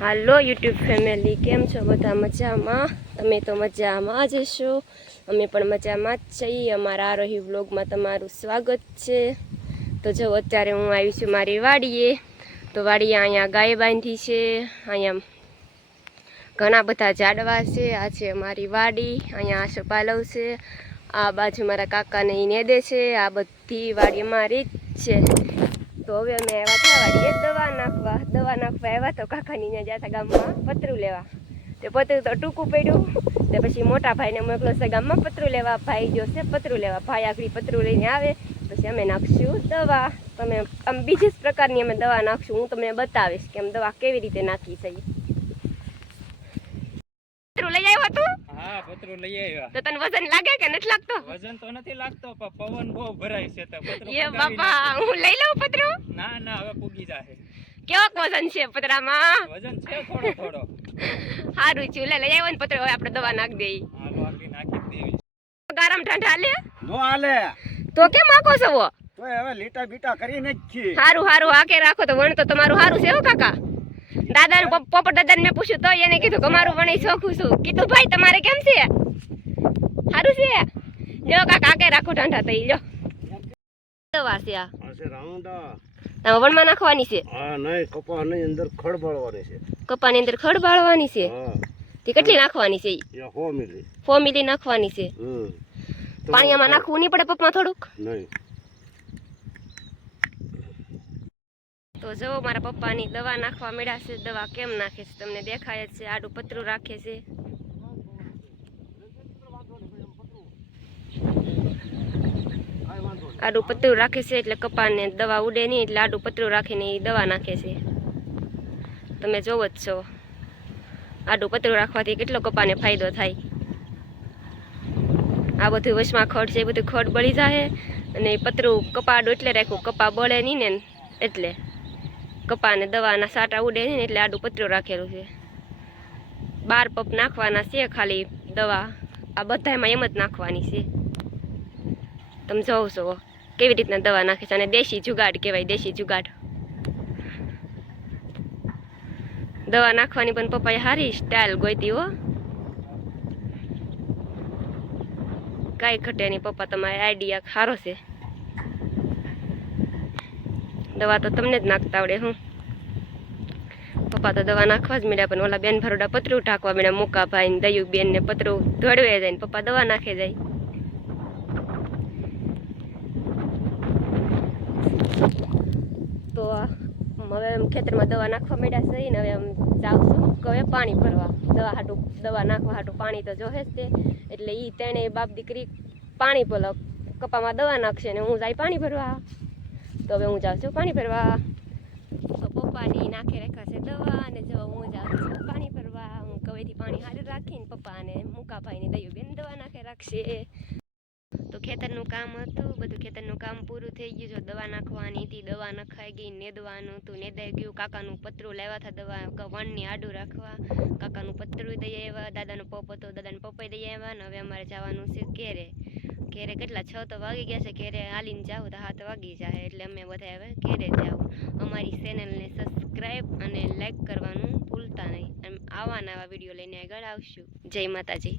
હાલો, YouTube family. કેમ છો? બધા મજામાં? તમે તો મજામાં જ છો અમે પણ મજામાં જ છીએ. અમારા આરોહી વ્લોગમાં તમારું સ્વાગત છે. તો જો, અત્યારે હું આવી છું મારી વાડીએ. તો વાડીએ અહીંયા ગાય બાંધી છે. અહીંયા ઘણા બધા ઝાડવા છે. આ છે મારી વાડી. અહીંયા આશોપાલવ છે. આ બાજુ મારા કાકાને નેદે છે. આ બધી વાડી અમારી જ છે. તો હવે અમે આવ્યા હતા દવા નાખવા દવા નાખવા આવ્યા તો કાકાની ત્યાં જતા ગામમાં પતરું લેવા. તે પતરું તો ટૂંકું પડ્યું. તે પછી મોટા ભાઈને મોકલો છે ગામમાં પતરું લેવા. ભાઈ જો છે પતરું લેવા. ભાઈ આગળ પતરું લઈને આવે. પછી અમે નાખશું દવા. તમે આમ બીજી જ પ્રકારની અમે દવા નાખશું. હું તમને બતાવીશ કે આમ દવા કેવી રીતે નાખી છે. પતરું લઈ આવ્યો તું? હા પતરું લઈ આવ્યા. તો તને વજન લાગે કે નથી લાગતો? વજન તો નથી લાગતો પણ પવન બહુ ભરાય છે તો પતરું એ બાપા હું લઈ લઉં પતરું? ના ના હવે પૂગી જાહે. કેવોક વજન છે પતરામાં? વજન છે થોડો થોડો. સારું છે લે લઈ આવ્યો ને પતરું હવે આપણે દવા નાખી દઈએ હાલો આગળ નાખી દેવી. ગરમ ઠંડા લે. નો હાલે. તો કેમ આખો સવો? તો હવે લીટા બીટા કરી નાખી હારું હારું આકે રાખો તો વણ તો તમારું સારું છે હો કાકા. દાદા નું પોપટ દાદા ને પૂછ્યું તો એને કીધું કે મારું વણી ચોખ્ખું છું. કીધું ભાઈ તમારે કેમ છે? સારું છે. જો કાકા આકે રાખો ઠંડા થઈ લ્યો દવા છે આ આ છે રાઉન્ડા. તમે વણમાં નાખવાની છે? હા નહીં કપા નહીં અંદર ખડ બાળવાની છે. કપાની અંદર ખડ બાળવાની છે? તે કેટલી નાખવાની છે ઈ? મિલી. ફોર મિલી નાખવાની છે? હમ. પાણી પાણીમાં નાખવું નહીં પડે પપ્પા થોડુંક? નહીં. તો જો મારા પપ્પાની દવા નાખવા મળ્યા છે. દવા કેમ નાખે છે? તમને દેખાય જ છે. આડું પતરું રાખે છે. આડું પતરું રાખે છે એટલે કપાને દવા ઉડે નહીં એટલે આડું પતરું રાખીને એ દવા નાખે છે. તમે જોવો જ છો. આડું પતરું રાખવાથી કેટલો કપાને ફાયદો થાય. આ બધું વચમાં ખડ છે, એ બધું ખડ બળી જાય અને પતરું કપાડું એટલે રાખ્યું કપા બળે નહીં ને એટલે. કપાને દવાના સાટા ઉડે નહીં એટલે આડું પતરું રાખેલું છે. બાર પપ નાખવાના છે ખાલી દવા. આ બધામાં એમ જ નાખવાની છે. તમે જોવો છો. કેવી રીતના દવા નાખે છે અને દેશી જુગાડ કહેવાય, દેશી જુગાડ. દવા નાખવાની પણ પપ્પાએ સારી સ્ટાઇલ ગોઈતી હો. કાંઈ ઘટે નહીં પપ્પા, તમારે આઈડિયા સારો છે. દવા તો તમને જ નાખતા આવડે, હું. પપ્પા તો દવા નાખવા જ મળ્યા પણ ઓલા બેન ભરોડા પતરું ઢાંકવા મળ્યા મુકા ભાઈ ને દયું બેન ને પતરું ધોડવે જાય પપ્પા દવા નાખે જાય તો ખેતરમાં દવા નાખવા મળ્યા છે ને હવે આમ જાઉં હવે પાણી ભરવા. દવા હાટું દવા નાખવા હાટું પાણી તો જોહે જ તે. એટલે એ તેણે બાપ દીકરી પાણી ભલો કપામાં દવા નાખશે ને હું જાય પાણી ભરવા. તો હવે હું જાઉં છું પાણી ભરવા. તો પપ્પાની નાખે રેખાશે દવા અને જો હું જાઉં છું પાણી ભરવા. હું કવેથી પાણી હારે રાખીને પપ્પાને મુકાભાઈને દયું બેન દવા નાખે રાખશે. ખેતરનું કામ હતું, બધું ખેતરનું કામ પૂરું થઈ ગયું. જો દવા નાખવાની હતી, દવા નખાઈ ગઈ, નેદવાનું હતું, નેદાઈ ગયું. કાકાનું પતરું લાવ્યા હતા દવા વણની આડું રાખવા. કાકાનું પતરું દઈ આવ્યા, દાદાનો પપ હતો દાદાને પપ્પાએ દઈ આવ્યા ને હવે અમારે જવાનું છે ઘેરે. ઘેરે કેટલા? છ તો વાગી ગયા છે, ઘેરે હાલીને જાવ તો હાથ વાગી જાય. એટલે અમે બધા હવે ઘેરે જાઉં અમારી ચેનલને સબસ્ક્રાઈબ અને લાઈક કરવાનું ભૂલતા નહીં. એમ આવા નવા વીડિયો લઈને આગળ આવશું. જય માતાજી.